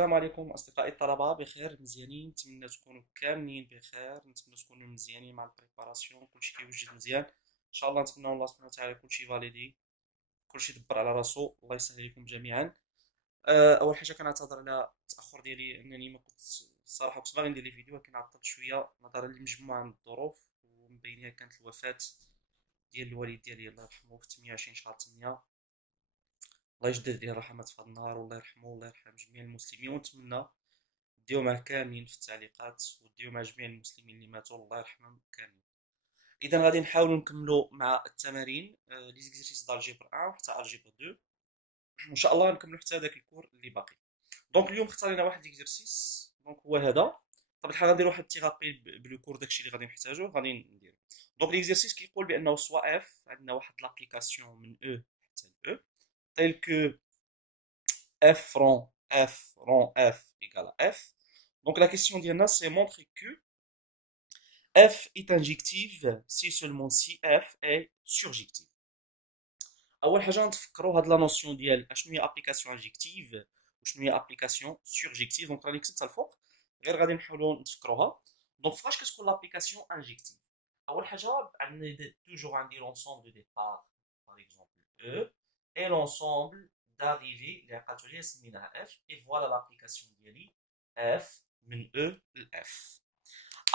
السلام عليكم أصدقائي الطلبة، بخير مزيانين. نتمنى تكونوا كاملين بخير، نتمنى تكونوا مزيانين مع البريباراسيون، كلشي كيوجد مزيان إن شاء الله. نتمنى الله سبحانه وتعالى كلشي فاليدي، كلشي دبر على راسو. الله يسهل عليكم جميعا. أول حاجة كنعتذر على التأخر ديالي، أنني ما كنت الصراحة كنت باغي ندير لي فيديو ولكن عطلت شوية نظرا لمجموعة من الظروف، ومن بينها كانت الوفاة ديال الوالد ديالي الله يرحمه في 28 شهر 8. الله يجدد عليه الرحمات في هذا النهار، والله يرحمه والله يرحم جميع المسلمين. ونتمنى ديو معاه كاملين في التعليقات، وديو مع جميع المسلمين اللي ماتوا الله يرحمهم كاملين. اذا غادي نحاولوا نكملوا مع التمارين لي زيكزيرسيس ديال الجبر 1 حتى الجبر 2، وان شاء الله نكملوا حتى هذاك الكور اللي باقي. دونك اليوم اختارينا واحد ليكزيرسيس، دونك هو هذا. بطبيعه الحال غندير واحد التيغابي بلو كور، داكشي اللي غادي نحتاجو غادي نديرو. دونك ليكزيرسيس كيقول بانه سوا اف عندنا واحد لابليكاسيون من او حتى ل او تيل كو f rond f égale à f. Donc la question d'Iana, c'est montrer que f est injective si seulement si f est surjective. أول حاجة نتفكروا هاد لا نوسيون ديال اشنو هي ابليكاسيون انجكتيف وشنو هي ابليكاسيون سورجيكتيف. دونك راني كتبتها الفوق، غير غادي نحاولوا نتفكروها. دونك فاش كتكون لابليكاسيون انجكتيف، أول حاجة عندنا توجور عندي لونسومبل دو ديبار باغ اكزومبل E et l'ensemble d'arrivée اللي عقلتو ليها سميناها F، et voilà l'application ديالي F من E ل F.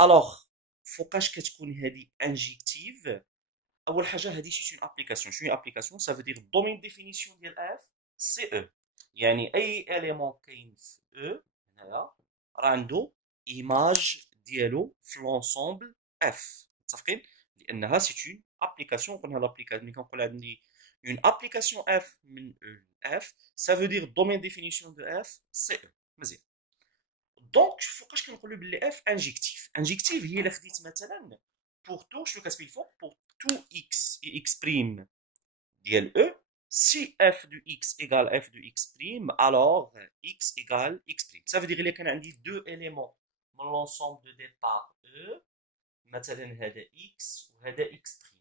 الوغ فوقاش كتكون هادي انجكتيف؟ اول حاجه هذه سي اون ابليكاسيون. شنو هي ابليكاسيون؟ سا فو دير الدومين ديفينيسيون ديال اف سي او، يعني اي اليمون كاين في او هنايا راه عنده ايماج ديالو في لونسومبل اف. متفقين؟ لانها سي اون ابليكاسيون. قلنا لابليكاسيون ملي كنقول عندي اون ابليكاسيون اف من او اف، سا فو دير الدومين ديفينيسيون دو اف سي او. مزيان. دونك فوقاش كنقولوا باللي اف انجكتيف؟ انجكتيف هي الا خديت مثلا pour tout شنو كتبين الفوق pour tout x et x prime ديال e si f de x égale f de x prime alors x égale x prime. ça veut dire الا كان عندي deux éléments من l'ensemble de départ e، مثلا هذا x وهذا x prime،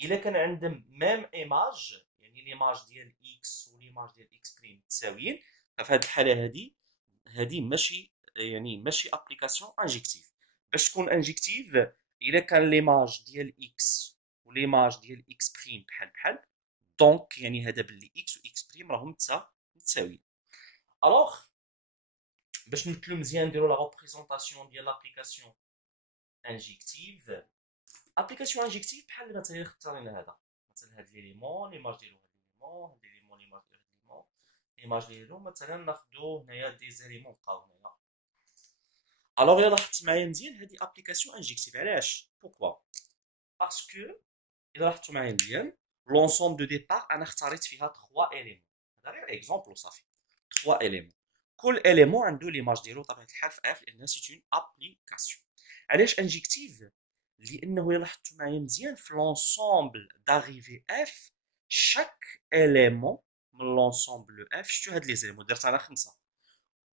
الا كان عندهم même image يعني ليماج ديال x وليماج ديال x prime متساويين، ففي هذه الحاله هذه ماشي يعني ماشي ابليكاسيون انجكتيف. باش تكون انجكتيف الا كان ليماج ديال اكس وليماج ديال اكس بريم بحال بحال، دونك يعني هذا باللي اكس و اكس بريم راهم متساويين. الوغ باش نمثلو مزيان نديرو لا ريبريزونطاسيون ديال لابليكاسيون انجكتيف. ابليكاسيون انجكتيف بحال مثلا اختارينا هذا، مثلا هاد ليليمون ليماج ديالو هاد ليليمون، هاد ليليمون ليماج ديالو هاد ليليمون، ليماج ديالو مثلا ناخدو هنايا دي زيليمون بقاو هنايا. الوغ الا لاحظت معايا مزيان هادي ابليكاسيون انجكتيف. علاش؟ بوكوا؟ باسكو الا لاحظتوا معايا مزيان لونسومبل دو ديبار انا اختاريت فيها 3 اليمون. هذا غير اكزومبل وصافي. 3 اليمون، كل اليمون عنده ليماج ديالو بطبيعه الحال في اف لانها سي اون ابليكاسيون. علاش انجكتيف؟ لانه الا لاحظتوا معايا مزيان في لونسومبل داريفي اف شاك اليمون من لونسومبل اف، شفتوا هاد لي زيليمون درت انا 5،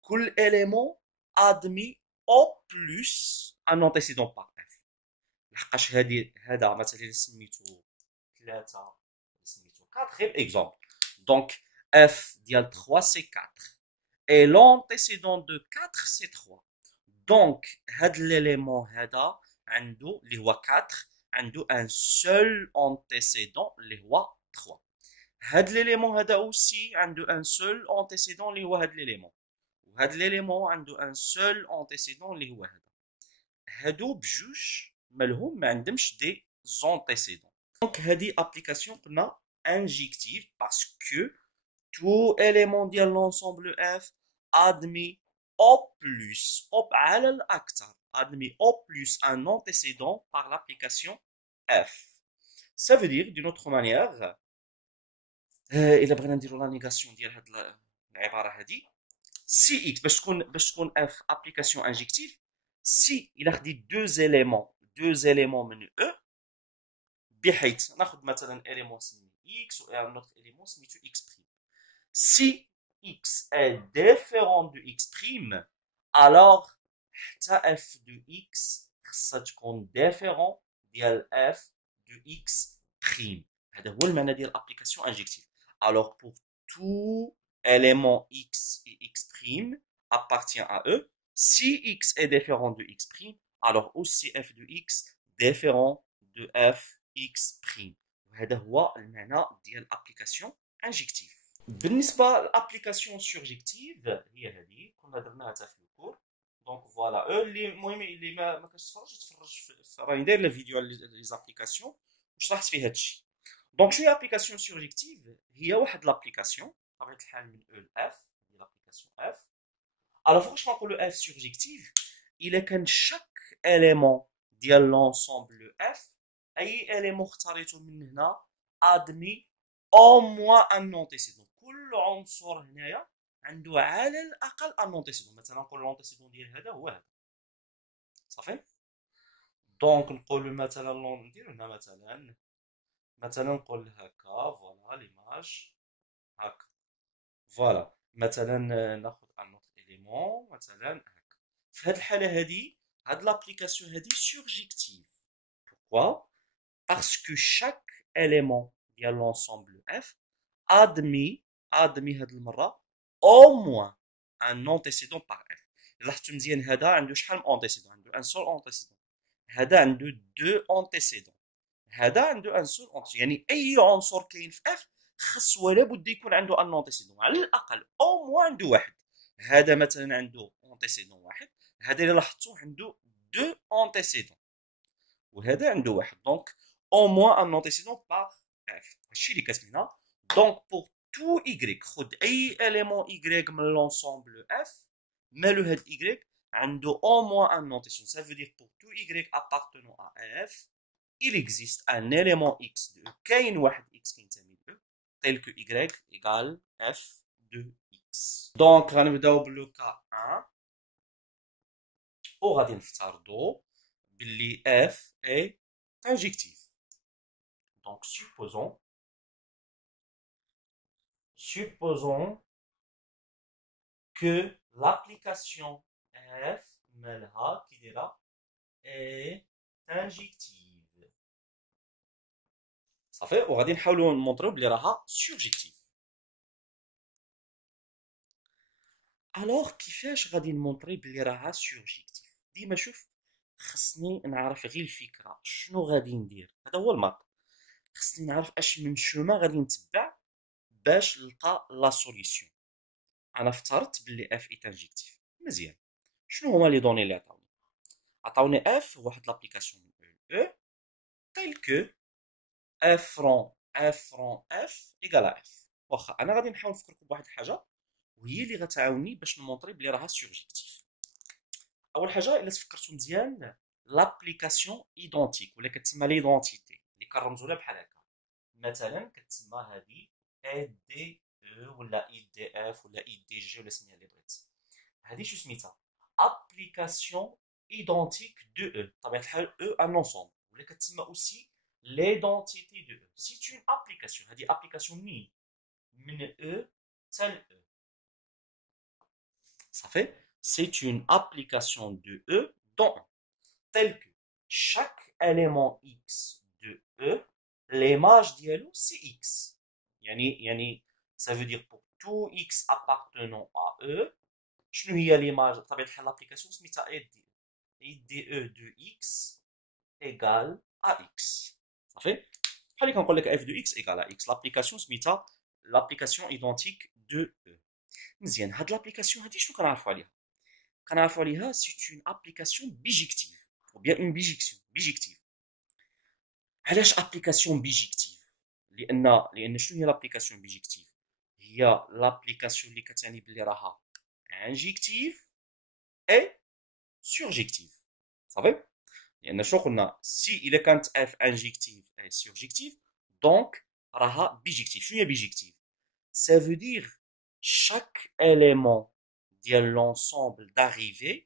كل اليمون ادمي او بلس ان انتيسيدون باغ اف. لحقاش هذا مثلا سميتو 3 سميتو 4 غير اكزومبل. دونك اف ديال 3 سي 4 et l'antécédent de 4 c'est 3. دونك هاد ليليمون هذا عنده اللي هو 4 عنده ان سول انتيسيدون اللي هو 3. هاد ليليمون هذا اوسي عنده ان سول انتيسيدون اللي هو هاد ليليمون، وهاد ليليمون عنده ان سول انتيسيدون اللي هو هذا. هادو بجوج مالهم ما عندهمش دي زونتيسيدون. دونك هادي ابليكاسيون قلنا انجكتيف باسكو تو اليمون ديال لونسومبل اف ادمي او بلس او على الاكثر ادمي او بلس ان انتيسيدون par l'application f. ça veut dire d'une autre manière الا بغينا نديرو لا نيغاسيون ديال هاد العباره هادي سي اكس باش تكون اف ابليكاسيون انجكتيف، سي الا خديت دو زيليمون من او، بحيث ناخذ مثلا اليمون سميه اكس و ان اوتر اليمون سميتو اكس بريم. سي اكس est différent de x prime alors حتى اف دو اكس خصها تكون ديفيرون ديال اف دو اكس بريم. هذا هو المعنى ديال الابليكاسيون انجكتيف. alors pour tout élément x et x prime appartient à E, si X est différent de X', alors aussi f de X différent de f X'. وهذا هو المعنى ديال الابليكاسيون انجكتيف. بالنسبه للابليكاسيون سورجيكتيف هي هذه كنا درناها حتى في الكور. دونك فوالا اللي المهم اللي ما كانش يتفرج راني داير الفيديو على لي زابليكاسيون وشرحت فيه هادشي. دونك شنو هي ابليكاسيون سورجيكتيف؟ هي واحد لابليكاسيون بطبيعه الحال من او لاف، هي لابليكاسيون اف. الوغ فوقاش نقولوا اف سورجيكتيف؟ الا كان شاك اليمون ديال لونسومبل اف، اي اليمون اختاريته من هنا ادمي او موان ان انتيسيدون، كل عنصر هنايا عنده على الاقل ان انتيسيدون. مثلا نقول الانتيسيدون ديال هذا هو هذا، صافي. دونك نقول مثلا ندير هنا مثلا نقول هكا، فوالا ليماج هكا، فوالا مثلا ناخذ ان اوتر اليمون مثلا هكا. في هذه الحاله هاد لابليكاسيون هذه سورجيكتيف. pourquoi parce que chaque élément ديال l'ensemble f admis هاد المره au moins un antécédent par f. لاحظتوا مزيان هذا عنده شحال من انتيسيدون؟ عنده ان سول انتيسيدون. هذا عنده دو انتيسيدون. هذا عنده ان سول انتيسيدون. يعني اي عنصر كاين في اف خص ولا بد يكون عنده ان انتيسيدون على الاقل او موان عنده واحد. هذا مثلا عنده انتيسيدون واحد، هذا اللي لاحظتوه عنده دو انتيسيدون، وهذا عنده واحد. دونك au moins un antécédent par f. هادشي اللي كاتبين هنا. دونك pour tout y، خد اي élément y من l'ensemble f، مالو هاد y عنده au moins un antécédent. Ça veut dire pour tout y appartenant à f il existe un élément x de e. كاين واحد x كينتمي ل e tel que y égale f de x. دونك غنبداو بلو كا 1 وغادي نفترضوا باللي f est injectif. Donc supposons que l'application f مالها كي دايره est injective. صافي، وغادي نحاولوا نمونطريو بلي راها سورجيكتيف. الوغ كيفاش غادي نمونطري بلي راها سورجيكتيف؟ ديما شوف، خصني نعرف غير الفكره شنو غادي ندير. هذا هو الماط. خصني نعرف اش من شوما غادي نتبع باش نلقى لا سوليسيون. انا افترضت بلي اف اي انجكتيف. مزيان، شنو هما لي دوني اللي عطاوني اف واحد لابليكاسيون من او تيل كو اف فرون اف ايكال اف. واخا انا غادي نحاول نفكركم بواحد الحاجه وهي اللي غتعاوني باش نمونطري بلي راها سورجيكتيف. اول حاجه الا تفكرتوا مزيان، لابليكاسيون ايدونتيك ولا كتسمى ليدونتيتي اللي كنرمزوا لها بحال هكا. مثلا كتسمى هذه اي دي او ولا اي دي اف ولا اي دي جي ولا سميها اللي بغيت. هذه شو سميتها؟ ابليكاسيون ايدونتيك دو او. بطبيعه الحال او ان انسومبل، ولا كتسمى اوسي ليدونتيتي دو او. سي اون ابليكاسيون. هذه ابليكاسيون من او حتى ل او. صافي، c'est une application de E dans tel que chaque élément X de E, l'image diallo c'est X. يعني ça veut dire pour tout X appartenant à E. شنو هي l'image بطبيعة الحال l'application سميتها IDE de X égale à X. صافي، بحال اللي كنقول لك f de X égale à X. l'application سميتها l'application identique de E. مزيان، هاد l'application هادي شنو كنعرفوا عليها؟ كنعرفوا عليها سي اون ابليكاسيون بيجيكتيف او بيان اون بيجيكتيف. علاش ابليكاسيون بيجيكتيف؟ لان شنو هي لابليكاسيون بيجيكتيف؟ هي لابليكاسيون اللي كتعني بلي راها انجيكتيف اي سورجيكتيف. صافي، لان شنو قلنا؟ سي الا كانت اف انجيكتيف اي سورجيكتيف دونك راها بيجيكتيف. شنو هي بيجيكتيف؟ ça veut dire chaque élément ديال لونسومبل داريفي.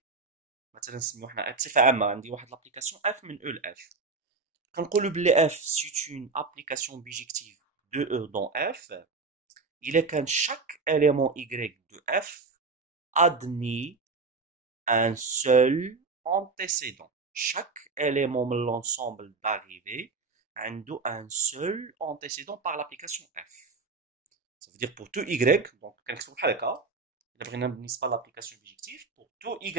مثلا نسميو حنا بصفه عامه عندي واحد لابليكاسيون اف من او لاف، كنقولوا بلي اف سي اون ابليكاسيون بيجيكتيف دو او دون اف الا كان شاك اليمون y دو اف admis un seul antécédent. chaque élément من l'ensemble d'arrivée عنده un seul antécédent par l'application f. ça veut dire pour tout y. donc كنكتبوا بحال هكا بالنسبة l'application bijective, pour tout y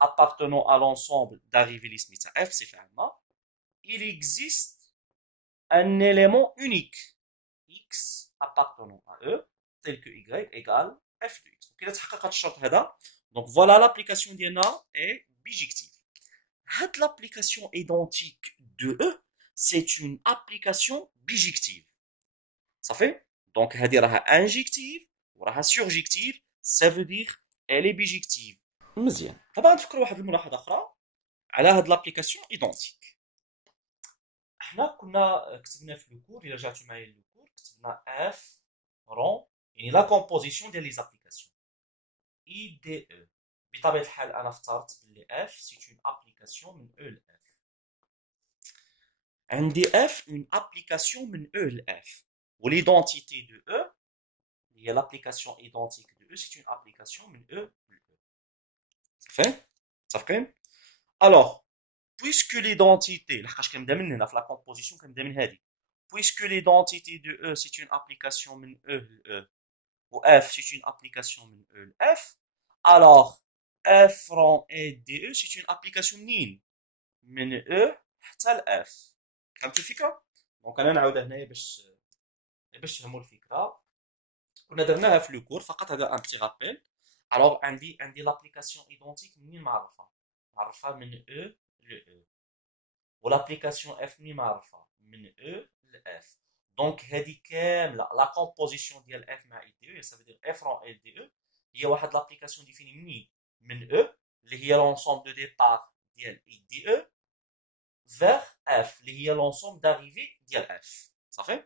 appartenant à l'ensemble d'arrivées Smith à f, c'est fait, il existe un élément unique x appartenant à e tel que y égale f de x. Donc, il a تحقق هذا الشرط هذا. Donc, voilà l'application ديالنا est bijective. Cette l'application identique de e, c'est une application bijective. Ça fait? Donc, هذه راها injective وراها surjective, ça veut dire elle est bijective. مزيان. طبعا نفكروا واحد الملاحظة أخرى على هاد l'application identique. احنا كنا كتبنا في الكور، إلا رجعتوا معايا للكور كتبنا اف رون يعني لا كومبوزيسيون ديال لي زابليكاسيون اي دي او. بطبيعة الحال أنا افترضت بلي اف سي اون ابليكاسيون من او ل اف. عندي اف اون ابليكاسيون من او ل اف، وليدونتيتي دو او هي l'application identique de E, c'est une application من E ل E. صافي؟ متفقين؟ Alors, puisque l'identité, لحقاش كنبدا من هنا في la composition كنبدا من هذه. Puisque l'identité de E, c'est une application من E ل E, ou F, c'est une application من E ل F, alors F rond et DE, c'est une application منين؟ من E حتى ل F. فهمتوا الفكرة؟ دونك أنا نعاودها هنايا باش تفهموا الفكرة. كنا درناها في لو كور، فقط هذا ان بتي رابيل. الوغ عندي لابليكاسيون ايدونتيك منين معرفها من او ل او، ولابليكاسيون اف منين معرفها من او ل اف. دونك هذه كامله لا كومبوزيسيون ديال اف مع اي دي او، سا فيدير اف رون ال دي او هي واحد لابليكاسيون ديفيني منين من او اللي هي لونسومبل دو ديبار ديال اي دي او فيغ اف اللي هي لونسومبل داريفي ديال اف. صافي؟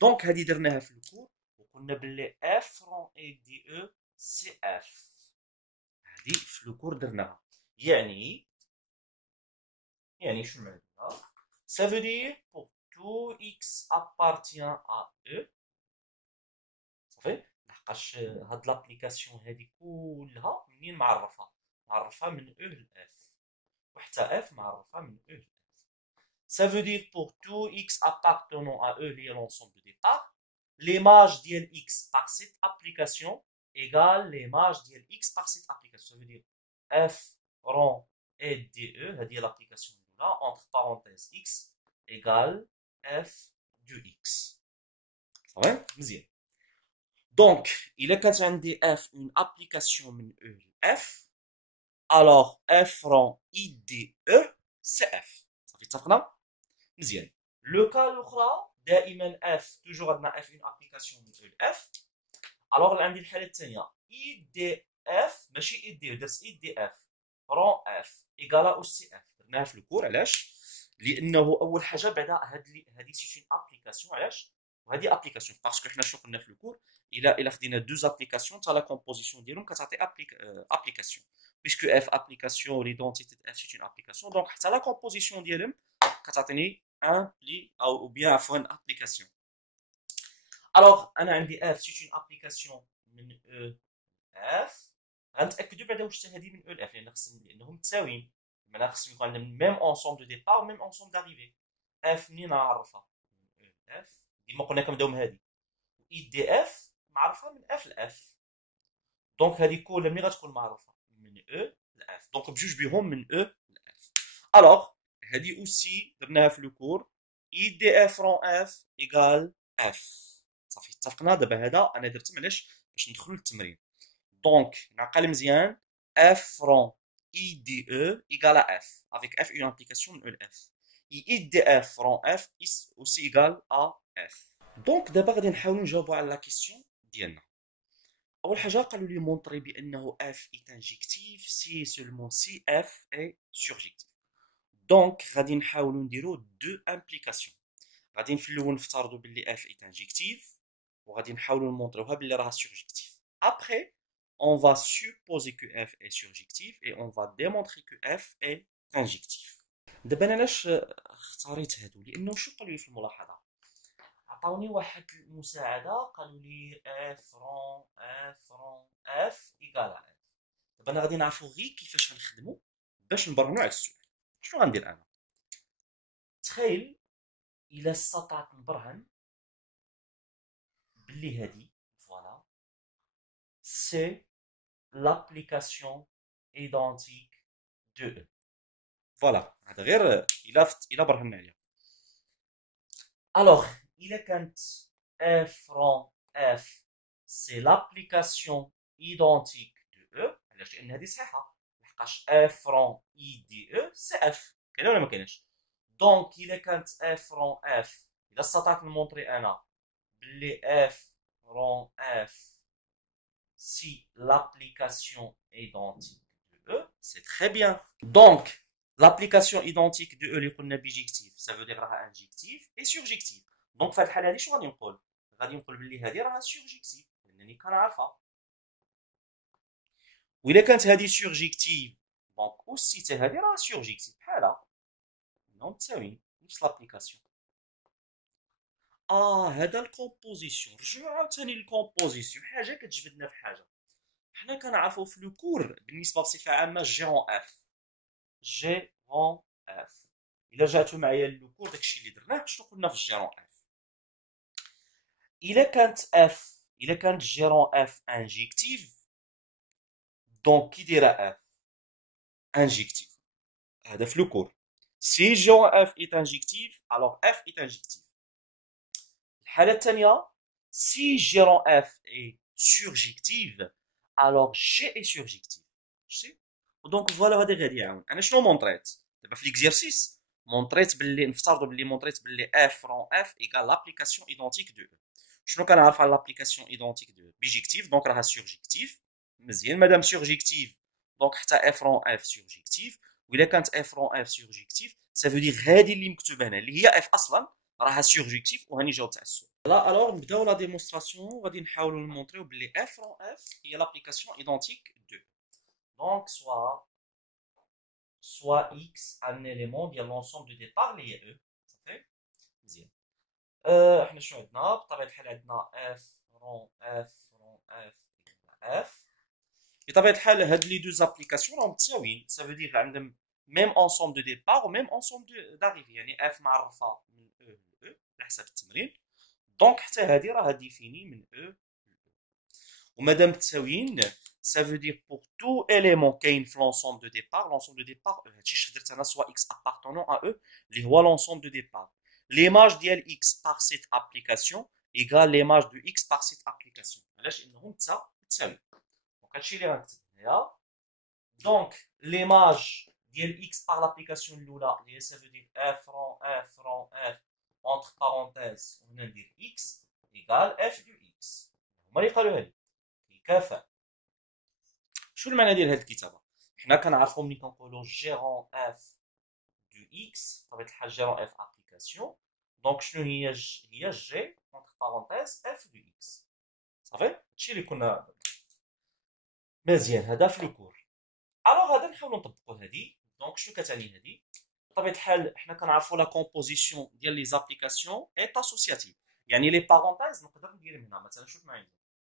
دونك هذه درناها في الكور وقلنا باللي اف رون اي دي او سي اف. هذه في لو كور درناها. يعني شنو معناتها؟ ça veut dire pour tout x appartient à e. صافي؟ لحقاش هاد لابليكاسيون هذه كلها منين معرفها من او ل اف، وحتى اف معرفها من او ل اف. ça veut dire pour tout x appartenant à e اللي هي l'ensemble de départ, l'image ديال x par cette application égale l'image ديال x par cette application. Ça veut dire f rond et de هذه هي l'application là entre parenthèses x égale f du x. صافي؟ مزيان. دونك إلا كانت عندي f une application من e ل f, alors f rond i de e c'est f. صافي اتفقنا؟ مزيان. لو كا الاخرى دائما اف توجور عندنا اف اون ابليكاسيون من او اف. الوغ عندي الحاله الثانيه اي دي اف ماشي اي دي، درت اي دي اف رون اف ايكالا او سي اف. درناها في الكور. علاش؟ لانه اول حاجه بعدا هذه سي اون ابليكاسيون. علاش؟ وهذه ابليكاسيون باسكو حنا شنو قلنا في الكور؟ الا خدينا دوز ابليكاسيون تا لا كومبوزيسيون ديالهم كتعطي ابليكاسيون. بيسكو اف ابليكاسيون ليدونتيتي اف سي اون ابليكاسيون، دونك حتى لا كومبوزيسيون ديالهم كتعطيني ان بلي او بيان عفوا ابليكاسيون. الوغ انا عندي اف سي اون ابليكاسيون من او اف. غنتاكدوا بعدا واش هذه من او اف لانهم متساويين. معناها خصهم يكون عندنا ميم اونسومبل دو ديبار وميم اونسومبل داريفي. اف منين نعرفها؟ من او اف. ديما قلنا كنبداو من هذه. اي دي اف معرفه من اف لاف. دونك هذه كلها ملي غتكون معرفه من او لاف، دونك بجوج بهم من او لاف. الوغ هذه اوسي درناها في لو كور اي دي اف رون اف ايكال اف. صافي اتفقنا. دابا هذا انا درت علاش؟ باش ندخلوا للتمرين. دونك نعقل مزيان اف رون اي دي او ايكال اف افيك اف اون ابليكاسيون من او اف. اي دي اف رون اف اوسي ايكال ا اف. دونك دابا غادي نحاولوا نجاوبوا على لا كيسيون ديالنا. اول حاجه قالوا لي مونطري بانه اف اي انجكتيف سي سولمون سي اف اي سورجيكتيف. دونك غادي نحاولوا نديرو دو امبليكاسيون. غادي في الاول نفترضوا باللي اف اي انجكتيف وغادي نحاولوا نمونطريوها باللي راها سورجيكتيف. ابري on va supposer que f est surjectif et on va démontrer que f est injectif. دابا انا علاش اختاريت هادو؟ لانه شو قالوا لي في الملاحظه؟ عطاوني واحد المساعده قالوا لي اف رون اف ايكال اف. دابا انا غادي نعرفوا غير كيفاش غنخدموا باش نبرهنوا على السؤال. شنو غندير انا؟ تخيل الا استطعت نبرهن باللي هادي فوالا سي l'application identique de E. Voilà. هذا غير إلا برهنا عليها. Alors, إلا كانت f rond f c'est l'application identique de E. علاش؟ لأن هذه صحيحة. لحقاش f rond I دي E c'est f. كاين ولا ما كاينش؟ دونك إلا كانت f rond f إذا استطعت نمونطري أنا بلي f rond f si l'application identique de E, c'est très bien. Donc, l'application identique de E اللي قلنا بيجيكتيف ça veut dire راها انجيكتيف et surjective. Donc في هذه الحالة هذه شنو غادي نقول؟ غادي نقول بلي هذه راها surjective لأنني كنعرفها. وإلا كانت هذه surjective دونك aussi حتى هذه راها surjective بحالها. إنهم متساويين نفس l'application. هذا الكومبوزيسيون. رجعوا عاوتاني للكومبوزيسيون حاجة كتجبدنا في حاجة. حنا كنعرفو في لو كور بالنسبه بصفه عامه جيرون اف جيرون اف. الا جاتو معايا لو كور داكشي اللي درناه شنو قلنا في جيرون اف. الا كانت جيرون اف انجيكتيف دونك كي دايره اف انجيكتيف. هذا في لو كور. سي جيرون اف ايت انجيكتيف الوغ اف ايت انجيكتيف. الحاله الثانيه سي جيرون اف اي سورجيكتيف alors G est surjectif. دونك فوالا هذا غادي يعاون. انا شنو مونطريت دابا في ليكزيرسيس؟ مونطريت باللي نفترضوا باللي مونطريت باللي اف رون اف ايكال لابليكاسيون ايدونتيك دو او. شنو كنعرف على لابليكاسيون ايدونتيك دو بيجيكتيف دونك راها سورجيكتيف. مزيان مادام سورجيكتيف دونك حتى اف رون اف سورجيكتيف. وإلا كانت اف رون اف سورجيكتيف سا فو دير هذه اللي مكتوبه هنا اللي هي اف اصلا راها سورجيكتيف وهاني جاوبت على السؤال. لا الوغ نبداو لا ديمونستراسيون غادي نحاولوا نمونطريو بلي اف رون اف هي لابليكاسيون ايدونتيك دو. Donc, soit X un élément ديال l'ensemble de départ اللي هي E. صافي مزيان. احنا شنو عندنا؟ بطبيعة الحال عندنا F رون F رون F F. بطبيعة الحال هاد لي دوز ابليكاسيون راهم متساويين. ça veut dire عندهم même ensemble de départ و même ensemble d'arrivée. يعني F معرفة من E ل E على حسب التمرين. دونك حتى هادي راها ديفيني من E ل E. ومادام متساويين ça veut dire pour tout élément كاين في l'ensemble de départ l'ensemble de départ E. هادشي اش درت انا soit X appartenant à E اللي هو l'ensemble de départ. l'image ديال X par cette application égale l'image de X par cette application. علاش؟ انهم متساويين. دونك هادشي اللي غنكتب هنايا. دونك l'image ديال X par l'application الاولى اللي هي ça veut dire F rond F rond F entre parenthèses وهنا ندير X égale F du X. هما اللي قالوها لي كفاء. شو المعنى ديال هاد الكتابه؟ حنا كنعرفو ملي كنقولو جيرون اف دو اكس بطبيعه الحال جيرون اف ابليكاسيون. دونك شنو هي هي جي اونتر بارونتيز اف دو اكس. صافي هادشي اللي كنا مزيان هذا في لو كور. الوغ غادا نحاولو نطبقو هادي. دونك شنو كتعني هادي؟ بطبيعه الحال حنا كنعرفو لا كومبوزيسيون ديال لي زابليكاسيون ايت اسوسياتيف. يعني لي بارونتيز نقدر ندير هنا مثلا شوف معايا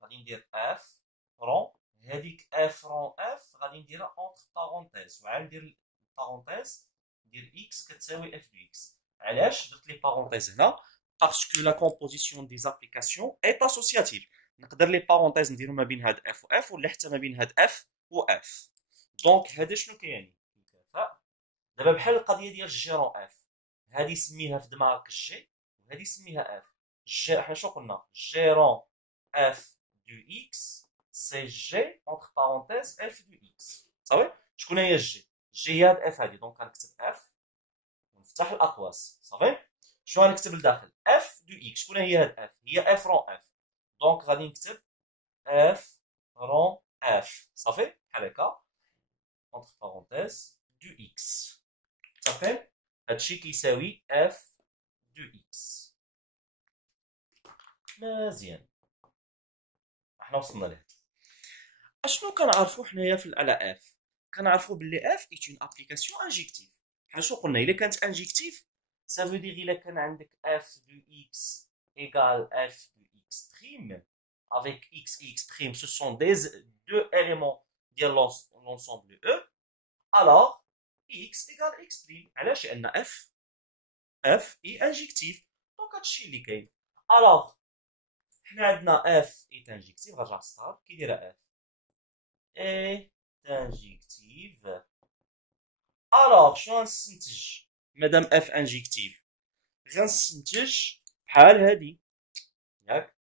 غادي ندير اف رون هذيك اف رون اف غادي نديرها اونتر بارونتيز وعاد ندير البارونتيز ندير اكس كتساوي اف دو اكس. علاش درت لي بارونتيز هنا؟ باسكو لا كومبوزيسيون دي زابليكاسيون ايت اسوسياتيف. نقدر لي بارونتيز نديرو ما بين هاد اف و اف ولا حتى ما بين هاد اف و اف. دونك هذا شنو كيعني؟ كفاء. دابا بحال القضيه ديال جيرون اف هادي سميها في دماغك جي وهادي سميها اف. جي حنا شنو قلنا؟ جيرون اف دو اكس سي جي اونتر بارونتيز اف دو اكس. صافي شكون هي الجي؟ جي هي هاد اف هادي. دونك غنكتب اف ونفتح الاقواس. صافي شنو غنكتب لداخل؟ اف دو اكس. شكون هي هاد اف؟ هي اف رون اف. دونك غادي نكتب اف رون اف. صافي بحال هكا اونتر بارونتيز دو اكس. صافي هادشي كيساوي اف دو اكس. مزيان احنا وصلنا لهاد. اشنو كنعرفو حنايا في على اف؟ كنعرفو بلي اف ايت اون ابليكاسيون انجيكتيف. حنا شنو قلنا؟ الا كانت انجيكتيف ça veut dire الا كان عندك f de x égale f de x prime avec x et x prime ce sont deux éléments ديال l'ensemble E alors x égale x prime. علاش؟ لان f est injectif. دونك هادشي اللي كاين. alors حنا عندنا f est injectif غنرجع للستار كي دايره f est injective. Alors, شنو غنستنتج مادام اف انجكتيف؟ غنستنتج بحال هادي ياك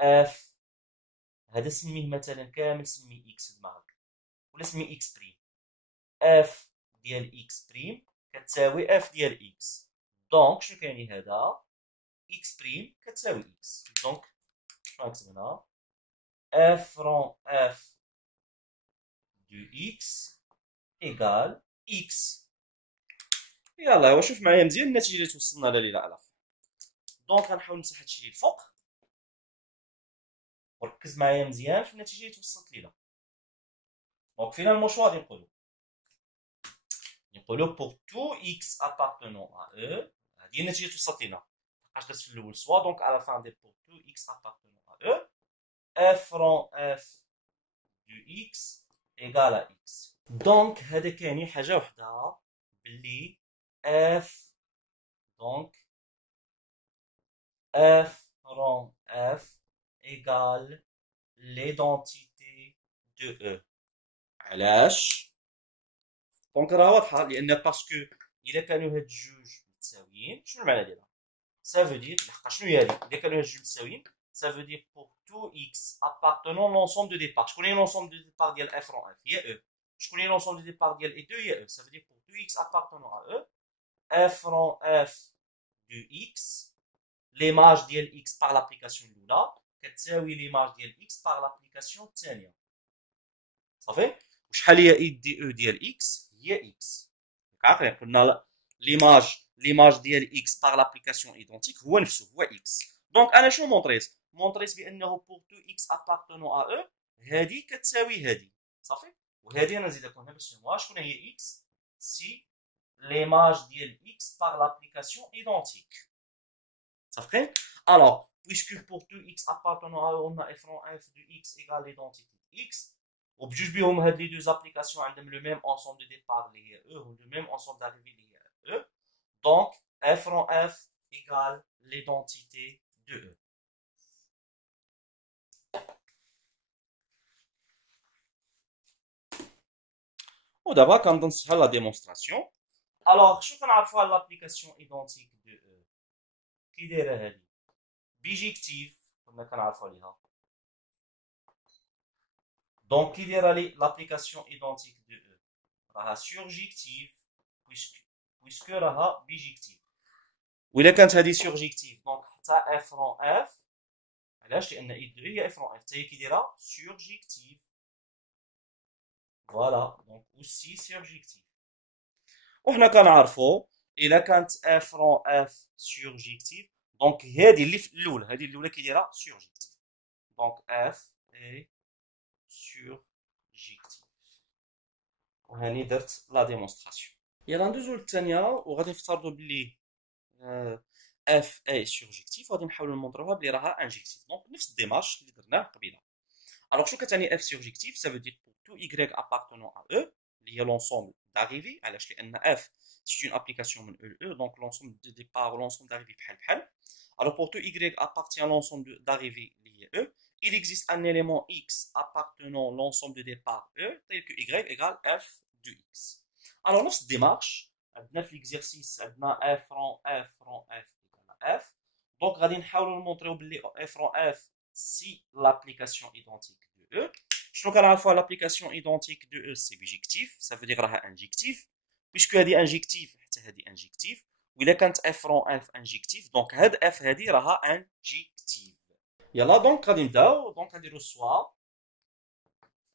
اف، هذا سميه مثلا كامل سميه اكس دماغك، ولا سميه اكس بريم. اف ديال اكس بريم كتساوي اف ديال اكس، دونك شنو كيعني هذا؟ اكس بريم كتساوي اكس، دونك شنو غنكتب هنا؟ اف فرون اف دو اكس ايكال اكس. يلا ايوا شوف معايا مزيان النتيجه اللي توصلنا لها ليلى الاف. دونك غنحاول نمسح هادشي الفوق وركز معايا مزيان في النتيجه اللي توصلت ليها. دونك فينا المشوار غادي نقولو pour tout x appartenant à E. هادي النتيجه اللي توصلت لينا لحقاش درت في الاول سوا، دونك على فان دي pour tout x appartenant à E f rond f du x égale à x. دونك هذا كيعني حاجه وحده باللي f دونك f rond f égale l'identité de E. علاش؟ دونك راه واضحه، لان باسكو الا كانوا هاد الجوج متساويين شنو المعنى ديالها؟ سافو دير لحقاش شنو هي هادي؟ الا كانوا هاد الجوج متساويين سافو دير بور تو اكس ابارتونون لونسومبل دو ديبار. شكون هي لونسومبل دو ديبار ديال اف رون اف؟ هي او. شكون هي لونسومبل دو ديبار ديال اي 2؟ هي او. سافو دير بور تو اكس ابارتونون ا او اف رون اف دو اكس ليماج ديال اكس بار لابليكاسيون الاولى كتساوي ليماج ديال اكس بار لابليكاسيون الثانيه. صافي؟ وشحال هي اي دي او ديال اكس؟ هي اكس. عارفين قلنا ليماج ديال اكس بار لابليكاسيون ايدونتيك هو نفسه هو اكس. دونك انا شنو مونطريت؟ مونطريت بانه بور تو اكس ابارتونون ا او هادي كتساوي هادي. صافي؟ وهادي انا نزيد لكم هنا باش تفهموها. شكون هي اكس؟ سي ليماج ديال اكس بار لابليكاسيون ايدونتيك. صافي؟ الوغ puisque pour tout x appartenant à on a f rond f de x égale l'identité de x, وبجوج بيهم هاد لي دوز ابليكاسيون عندهم لو ميم انصومبل دو ديبار اللي هي او لو ميم انصومبل داريفي اللي هي او، دونك f rond f égale l'identité de E. ودابا كنبدا نسهل لا ديمونستراسيون. الوغ شنو كنعرفو على لابليكاسيون ايدونتيك دو او؟ كي دايره هادي؟ بيجيكتيف كنا كنعرفو عليها. دونك كي دايره لي لابليكاسيون ايدونتيك دو او؟ راها سورجيكتيف puisque راها بيجيكتيف. وإلا كانت هادي سورجيكتيف دونك حتى اف رون اف، علاش؟ لان اي دو هي اف رون اف حتى هي كي دايره سورجيكتيف. فوالا دونك اوسي سورجيكتيف. وحنا كنعرفو الا كانت اف رون اف سورجيكتيف دونك هادي اللي في الاولى، هادي الاولى كي دايره سورجيكتيف، دونك اف اي سورجيكتيف. وهاني درت لا ديمونستراسيون. يلا ندوزو للثانيه وغادي نفترضوا بلي اف اي سورجيكتيف وغادي نحاولوا نمونطروها بلي راها انجكتيف. دونك نفس الديمارش اللي درناه قبيله. الوغ شنو كتعني اف سورجيكتيف؟ سا فو دير بور تو y appartenant à E اللي هي لونسومبل داريفي. علاش؟ لان اف سي اون ابليكاسيون من او ل او، دونك لونسومبل دو ديبار لونسومبل داريفي بحال بحال. الوغ بور تو y appartient l'ensemble d'arrivée اللي هي E, il existe un élément x appartenant l'ensemble de départ E tel que y égale f de x. الوغ نفس الديمارش عندنا في ليكزيرسيس، عندنا f رون f رون f égale f. دونك غادي نحاولوا نمونطريو بلي f رون f si l'application identique de E. شنو كنعرفوا على l'application identique de E؟ سي بيجيكتيف، ça veut dire راها انجيكتيف، puisque هادي انجيكتيف حتى هادي انجيكتيف. وإلا كانت f رون f انجيكتيف دونك هاد f هادي راها انجيكتيف. يلا دونك غادي نبداو. دونك غنديرو سوا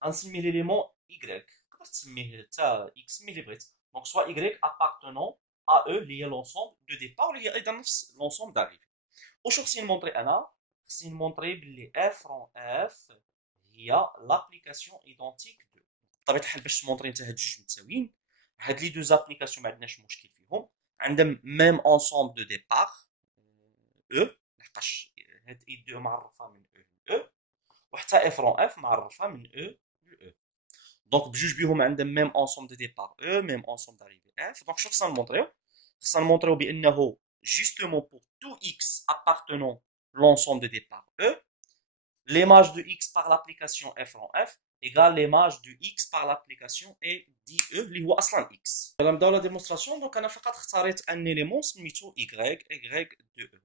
غنسمي ليليمون y، تقدر تسميه حتى x سمي اللي بغيت. دونك سوا y appartenant à E اللي هي لونسومبل دو ديبار اللي هي ايضا نفس لونسومبل داريفي. وشو خصني نمونطري انا؟ خصني نمونطري بلي f رون f هي لابليكاسيون ايدونتيك دو. بطبيعه الحال باش تمونطري انت هاد الجوج متساويين، هاد لي دوز ابليكاسيون ما عندناش مشكل فيهم، عندهم ميم انصومبل دو ديبار او، لحقاش هاد اي دو معرفه من او ل او، وحتى اف رون اف معرفه من او ل او. دونك بجوج بيهم عندهم ميم انصومبل دو ديبار او ميم انصومبل داريفي اف. دونك شنو خصنا نمونطريو؟ خصنا نمونطريو بانه justement pour tout x appartenant l'ensemble de départ E, l'image de x par l'application f en f égale l'image de x par l'application et DE اللي هو اصلا x. يلا نبداو لا ديمونستراسيون. دونك انا فقط اختاريت ان اليمون سميتو y de e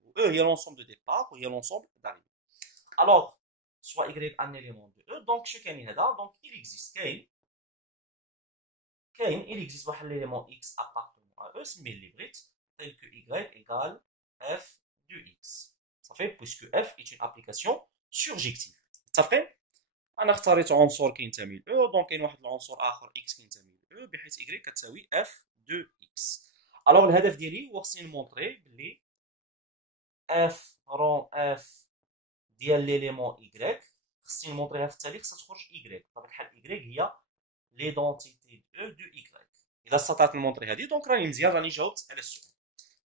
و e هي لونسومبل دو ديبار وهي لونسومبل d'arrivée. alors soit y un élément de e donc شو كاين هذا donc il existe كاين il existe واحد l'élément x appartenant à e سميه اللي بغيت tel que y égale f de x صافي puisque f est une application surjective. متفقين؟ انا اختاريت عنصر كينتمي ل او دونك كاين واحد العنصر اخر اكس كينتمي ل او بحيث y كتساوي اف دو اكس. الوغ الهدف ديالي هو خصني نمونطري بلي اف رون اف ديال ليليمون y خصني نمونطريها في التالي خصها تخرج y بطبيعه الحال y هي ليدونتيتي دو x. اذا استطعت نمونطري هذه دونك راني مزيان راني جاوبت على السؤال.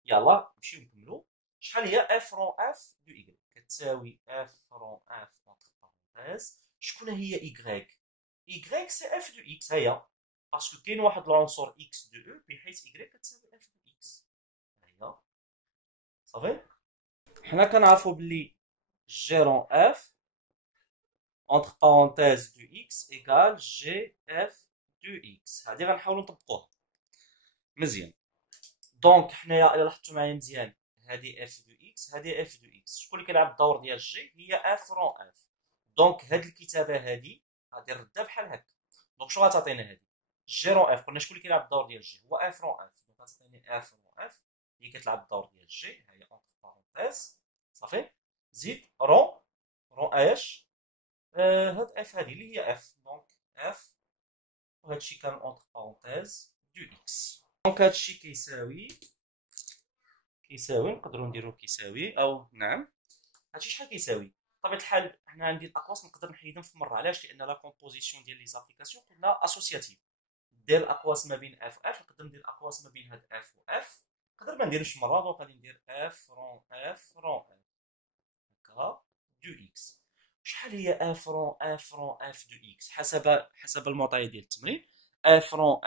يلا نمشيو نكملو. شحال هي اف رون اف دو y كتساوي اف رون اف اونتر بارونتيز شكون هي y سي اف دو اكس هي باسكو كاين واحد العنصر اكس دو او بحيث y كتساوي اف دو اكس هي صافي. حنا كنعرفوا بلي جيرون اف اونتر بارونتيز دو اكس ايكال جي اف دو اكس. هادي غنحاولوا نطبقوها مزيان. دونك حنايا الا لاحظتوا معايا مزيان هادي اف دو اكس هادي اف دو اكس شكون اللي كيلعب الدور ديال جي هي اف رون اف. دونك هاد الكتابه هادي غادي نردها بحال هكا. دونك شنو غتعطينا هادي جي رون اف قلنا شكون اللي كيلعب الدور ديال جي هو اف رون اف دونك غتعطيني اف رون اف اللي كتلعب الدور ديال جي هي اونتر بارونتيز صافي زيد رون اش هاد اف هادي اللي هي اف دونك اف وهادشي كامل اونتر بارونتيز دو اكس. دونك هادشي كيساوي نقدروا نديرو كيساوي او نعم هادشي شحال كيساوي. بطبيعه الحال حنا عندي الاقواس نقدر نحيدهم في مره علاش لان لا كومبوزيسيون ديال لي زابليكاسيون قلنا اسوسياتيف ندير الاقواس ما بين اف و اف نقدر ندير الاقواس ما بين هاد اف و اف نقدر ما نديرش مره دونك غادي ندير اف رون اف هكا دو اكس. شحال هي اف رون اف دو اكس حسب المعطيات ديال التمرين اف رون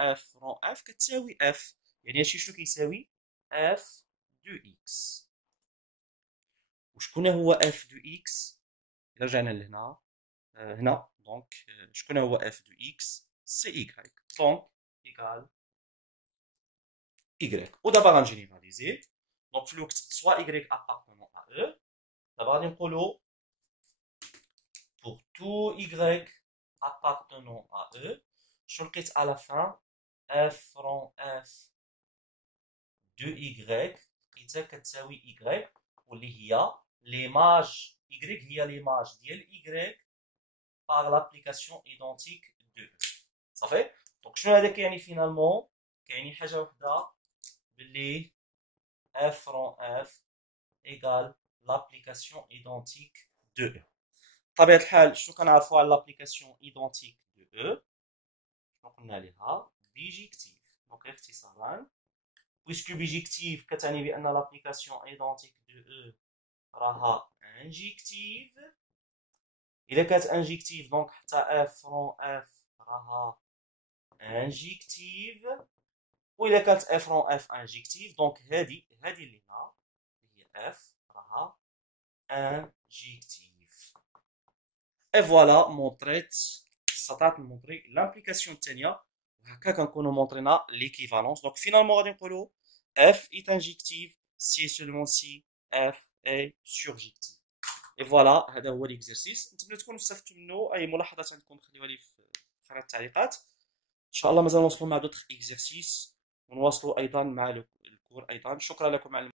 اف كتساوي اف يعني هادشي شنو كيساوي اف دو اكس. وشكون هو اف دو اكس الا رجعنا لهنا هنا دونك شكون هو اف دو اكس سي y دونك ايكال y. ودابا غنجينيراليزي دونك في الوقت سوا y appartenant à e دابا غادي نقولوا pour tout y appartenant à e شنو لقيت على fin f رون f دو y لقيتها كتساوي y واللي هي ليماج y هي ليماج ديال y par l'application identique de e صافي. دونك شنو هذا كيعني فينالمون كيعني حاجه وحده باللي f رون f égale l'application identique de e. بطبيعه الحال شنو كنعرفوا على l'application identique de e شنو قلنا ليها بيجيكتيف. دونك اختصارا puisque بيجيكتيف كتعني بان l'application identique de e راها انجيكتيف. الا كانت انجيكتيف دونك حتى اف رون اف راها انجيكتيف والا كانت اف رون اف انجيكتيف دونك هذه اللي هنا هي اف راها انجيكتيف. اي فوالا مونطريت استطعت نمونطري لامبليكاسيون الثانيه وهكا كنكونوا مونطرينا ليكيفالونس. دونك فينالمون غادي نقولوا اف ايت انجيكتيف سي سولمون سي اف اي سورجيكتيف. اي فوالا هذا هو ليكزرسيس. نتمنى تكونوا استفدتوا منه. اي ملاحظات عندكم خليوها لي في خانه التعليقات. ان شاء الله مازال نوصلوا مع دوطخ اكزرسيس ونواصلوا ايضا مع الكور ايضا. شكرا لكم على